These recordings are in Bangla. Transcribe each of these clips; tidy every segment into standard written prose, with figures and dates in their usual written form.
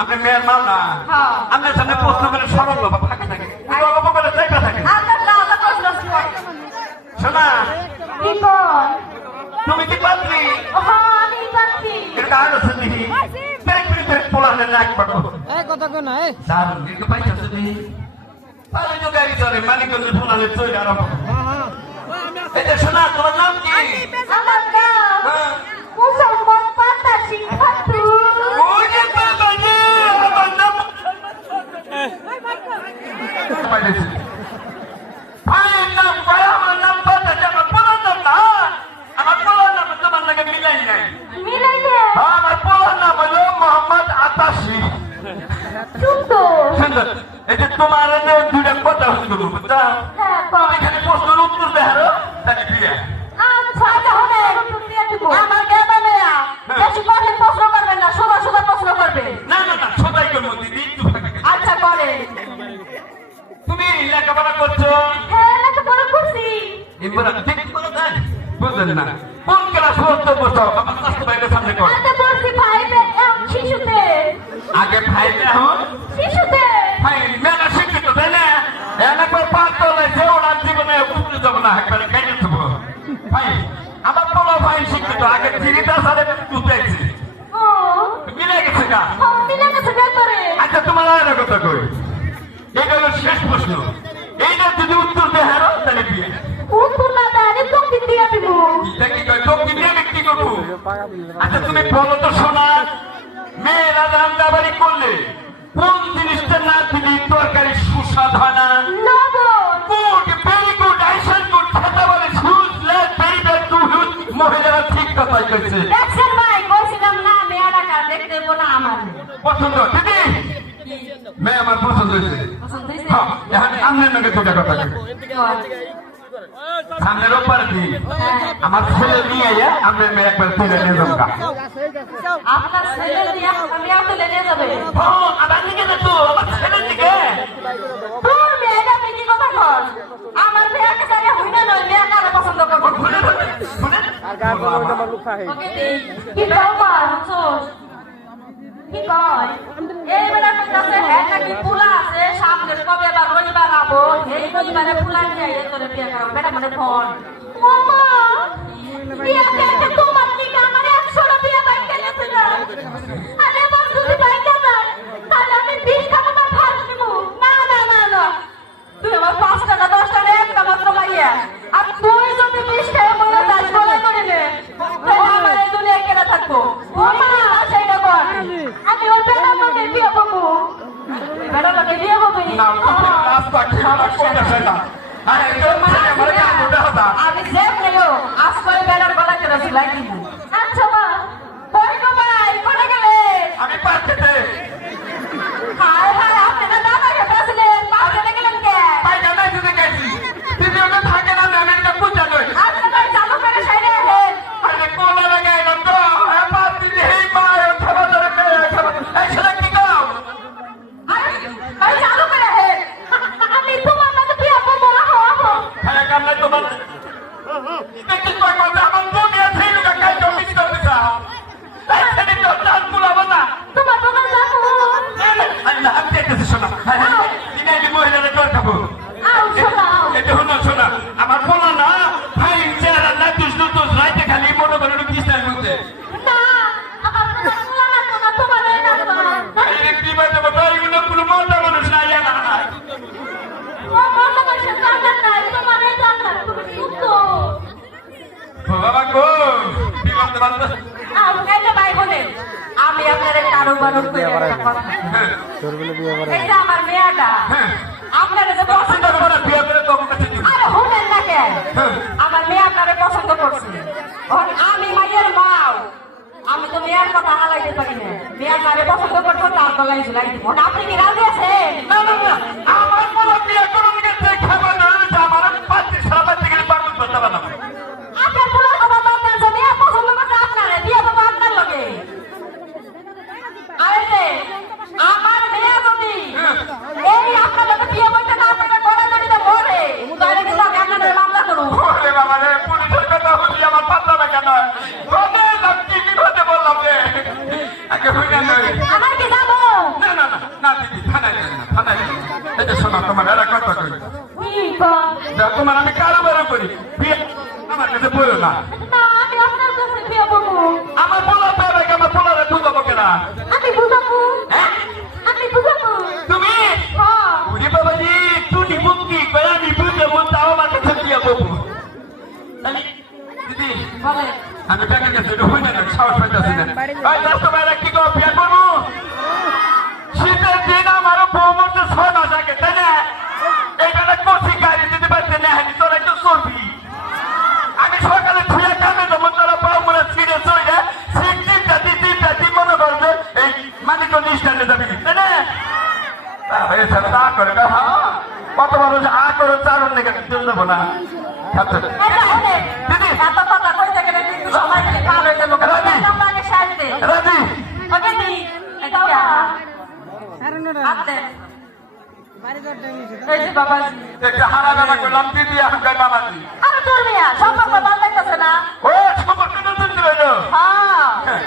আপনি মেয়ের মা না আপনার সামনে প্রশ্ন করে সরল বাবা ফাঁকে থাকে গল্প করে দেখা থাকে শোনা তুমি কি পাত্রী এটা আরো শুনি পোলানের নাক পাবো কথা কো না দারুণ কিন্তু পাইছো তুমি পালে তো গাড়ি চলে মানিকগঞ্জের পোলানের চলে আরম্ভ এই যে শোনা তোমার নাম কি আমার নাম মুসলমান পাতা শিখাতু ওরে বাবা রে আমার নাম ভাইয়ের নাম কয়া আমার নাম পাতা আমার পোলার নাম না আমার পোলার নাম তোমার নাকি মিলাই নাই মিলাই দে আমার পোলার নাম হলো মোহাম্মদ আতাশি সুন্দর এই যে তোমার দুইটা কথা হচ্ছে বুঝছো হ্যাঁ তুমি খালি প্রশ্নের উত্তর দেহারো তাহলে বিয়ে আচ্ছা তাহলে আমার কেমন মেয়া বেশি কঠিন প্রশ্ন করবেন না সোজা সোজা প্রশ্ন করবেন না না না সবাই করবো দিদি একটু ফাঁকা করে। আচ্ছা করে তুমি লেখাপড়া করছো হ্যাঁ লেখাপড়া করছি এবার ঠিক করে দেন বুঝলেন না কোন ক্লাস পড়তে বসো আমার স্বাস্থ্য বাইরের সামনে কর আচ্ছা বলছি ভাইবে শিশুতে আগে ভাইতে এখন শিশুতে ভাই মেলা শিক্ষিত তাই না একবার পাঁচ তলায় যে ওনার জীবনে উপরে যাবো না একবারে কেটে দেবো ভাই আমার বড় ভাই শিক্ষিত আগে চিরিটা সারে উঠেছি ও মিলে গেছে গা মিলে গেছে ব্যাপারে আচ্ছা তোমার আর একটা কথা কই এটা হলো শেষ প্রশ্ন এইটা যদি উত্তর দেয় হারো তাহলে বিয়ে উত্তর না দেয় তুমি দিয়ে দিব এটা কি কয় তোকে নিয়ে আমি কি করবো আচ্ছা তুমি বলো তো শোনা মেয়েরা রান্নাবাড়ি করলে কোন জিনিসটা না দিলে তরকারি সুস্বাদ হয় না লবণ গুড ভেরি গুড আইসন গুড কথা বলে সুজ লেট ভেরি ব্যাড টু হিউজ মহিলারা ঠিক কথাই কইছে দেখছেন ভাই কইছিলাম না মেয়াটা কার দেখতে দেব না আমার পছন্দ দিদি মেয়ে আমার পছন্দ হয়েছে পছন্দ হইছে হ্যাঁ এখন আমনের নাকি দুটা কথা কই সামনের ওপার দিন আমার ছেলে নিয়ে আইয়া আমরা মেয়ে একবার ছেলে নিয়ে যাবো আপনার ছেলে দিয়ে আমি আর তুলে নিয়ে যাবে আবার দিকে তো আমার ছেলের দিকে তোর মেয়েটা আপনি কি কথা কর আমার মেয়েকে চাইয়া হই না নয় মেয়ে কারে পছন্দ করবো শুনে শুনে ওকে দে কি বাবা সোস কি কয় এই বেটা কইতাছে হ্যাঁ নাকি পোলা আছে সামনে কবে বা রবিবার আবো এই রবিবারে পোলা নিয়ে আইলে তোরে বিয়ে করাবো বেটা মানে ফোন মামা বিয়ে করতে তোমার দিকে আমার 100টা বিয়ে বাইকে গেছে না আরে আমার যদি বাইকে যায় তাহলে আমি 20 টাকা না ভাগ দিব না না না না তুই আমার 5 টাকা 10 টাকা একটা মাত্র পাইয়া আর তুই যদি 20 টাকা বলে যাস বলে করে নে তাহলে আমার এই দুনিয়ায় কেনা থাকবো মামা সেইটা কর আমি ওটা আমাকে বিয়ে করবো বেটা লাগে বিয়ে করবি না রাস্তা কি আমার কোনটা সেটা আরে এটা আমার কাছে মুড়া হতা আমি যেম নেও আজ করে বেটার গলা করে সিলাই দিব আচ্ছা মা কই গো ভাই কোনে গেলে আমি পাচ্ছিতে হায় হায় আপনি না দাদাকে বসলেন পাশে গেলেন কে পাই জানা যদি গেছি দিদি ওটা থাকে না আমি এটা বুঝা নই আচ্ছা ভাই চালু করে সাইডে আছেন আরে কোলা লাগাই না তো এবার দিদি এই মা ওঠা ধরে মেয়ে এই ছেলে কি গাও আরে ভাই চালু করে আছেন আমি তোমার মতো বিয়ে করবো আহো আহো হ্যাঁ কামলা তোমার দেখি কই কথা আমার বমি আছে লোক কাই জমি করতে চা তাই ছেলে তো চাল কুলাবো না তোমার দোকান যাবো আল্লাহ আমি দেখতেছি শোনা দিনে আমি মহিলাদের কর খাবো আও শোনা এটা হলো শোনা আমার বলো না ভাই চেহারা না দুষ্ট দুষ্ট রাইতে খালি মনে করে কৃষ্ণের মধ্যে না আমার পোলা না তোমার না এই কি বাজে বাবা এগুলো কোনো মজা মানুষ না জানা ও মনে করছে জান্নাত নাই তোমার এই জান্নাত তুমি সুস্থ বাবা গো কি করতে পারো এই ভাই বোনে আমি আপনার কারোবার করে একটা কথা এই যে আমার মেয়েটা আপনার যে পছন্দ পছন্দ করে বিয়ে করে তোমার কাছে দিই আরে শুনেন না কেন আমার মেয়ে আপনারে পছন্দ করছে এখন আমি মায়ের মাও আমি তো মেয়ের কথা হালাইতে পারি না মেয়ের মারে পছন্দ করছো তার গলায় ঝুলাই দিব আপনি কি রাজি আছেন না না না আমার কোনো বিয়ে করুন গেছে খাবার না আমার পাঁচটি সারা থেকে পাগল করতে পারলাম আপনার পোলার কথা বলতেন যে মেয়ে পছন্দ করছে আপনারে বিয়ে দেবো আপনার লগে আরে যে আমার মেয়ে যদি এই আপনার লগে বিয়ে করতে না আপনার গলা জড়িতে মরে তাহলে কিন্তু আমি আপনাদের মামলা করবো ওরে বাবা রে পুলিশের কথা বলি আমার পাত্তা না কেন ওরে লাকি কি হতে বললাম রে আগে হই না আমার কি যাবো তোমার এরা কথা কই কি কর দেখ তোমার আমি কারোবার করি বিয়ে আমার কাছে বলো না না আমি আপনার কাছে বিয়ে করবো আমার বলা পাবে আমার বলারে বুঝাবো কেনা আমি বুঝাবো হ্যাঁ আমি বুঝাবো তুমি হ্যাঁ উনি বাবাজি তুই মুক্তি কয়া আমি বুঝাবো তাও আমার কাছে বিয়ে করবো দিদি বলে আমি টাকা গেছে এটা হই না সাহস পাইতেছি না ভাই রাস্তা বাইরে কি করবো বিয়ে করবো শীতের দিন আমার বউ মধ্যে 6 মাস আগে তাই না এখানে কষি গাড়ি দিতে পারছে না তোরা একটু চলবি আমি সকালে ছুঁয়ে কামে যাবো তোরা পাও মনে ছিঁড়ে চলে সিটটা দি মনে করবে এই মালিক নিষ্ঠানে যাবি তাই না তা করে হ্যাঁ কত মানুষ করে চারণ লেগে দেবো না দিদি এত কথা কইতে গেলে কিন্তু সবাইকে কাল হয়ে যাবো আপনাকে সাইড দে রাজি ওকে দি এটা আতে এই যে বাবাজি হারা দাদা করলাম দিদি হাঙ্গাই বাবাজি আরে তোর মিয়া সম্পর্ক বাঁধাইতেছে না ও সম্পর্ক নতুন রইল হ্যাঁ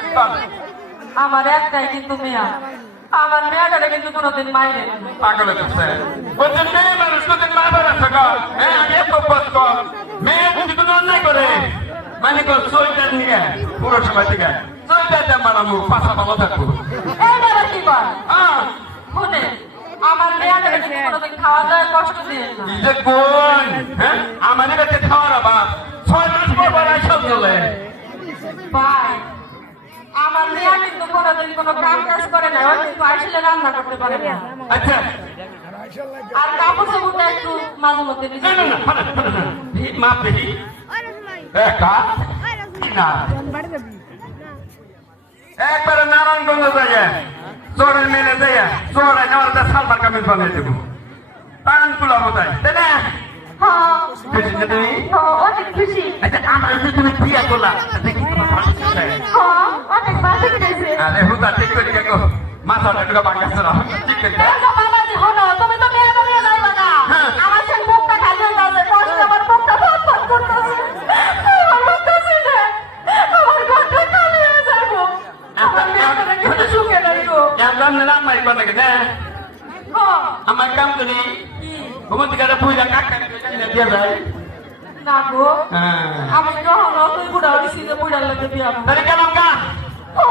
আমার একটাই কিন্তু মেয়া আমার মেয়াটারে কিন্তু কোনোদিন মাইরে পাগল হচ্ছে বলছেন মেয়ে মানুষ তোদের মা বাবা থাকা হ্যাঁ আমি এত কষ্ট মেয়ে যদি কোনো অন্যায় করে মানে কর সোয়েটার নিয়ে পুরো সময় থেকে সোয়েটার দাম বানাবো পাশা ভালো থাকবো এই বাবা কি কর হ্যাঁ শুনে আমার মেয়াটারে কিন্তু কোনোদিন খাওয়া দাওয়া কষ্ট দিয়ে না এই যে কোন হ্যাঁ আমাদের কাছে খাওয়ার অভাব 6 মাস পর বাড়াই সব চলে ভাই আমার মেয়া কিন্তু কোনোদিন কোনো কাম কাজ করে না ওই কিন্তু আসলে রান্না করতে পারে না আচ্ছা আর কাপড় চাপড়টা একটু মাঝে মধ্যে না না না মাপ দেখি একা না একবারে নারায়ণগঞ্জ যাইয়া চোরের মেলে যাইয়া চোরাই নেওয়ার সালমার কামিজ বানিয়ে দেবো টান তুলা বোঝায় তাই না হ্যাঁ খুশি না তুমি অনেক খুশি আচ্ছা আমার যে তুমি বিয়ে করলা দেখি তোমার ভালো লাগছে। হ্যাঁ অনেক ভালো কেটেছে আরে হুদা ঠিক করে গেল মাথাটা একটু বাঙ্গাছে না ঠিক করে এই যে বাবাজি হলো তুমি তো মেয়ে বানিয়ে যাইবা না আমার সেই মুখটা খালি হয়ে যাচ্ছে কষ্ট আমার মুখটা ফটফট করতেছে আমার করতেছে না আমার ঘরটা খালি হয়ে যাইবো আমার মেয়েটা কিন্তু সুখে নাই গো এমন নাম মারিব নাকি না হ্যাঁ আমার কাম করি কি ঘুমতি করে পূজা কাকা দিয়ে যায় না গো হ্যাঁ আমি যখন তুই বুড়া হইছি যে বুড়ার লাগে বিয়া তাহলে গেলাম গা ও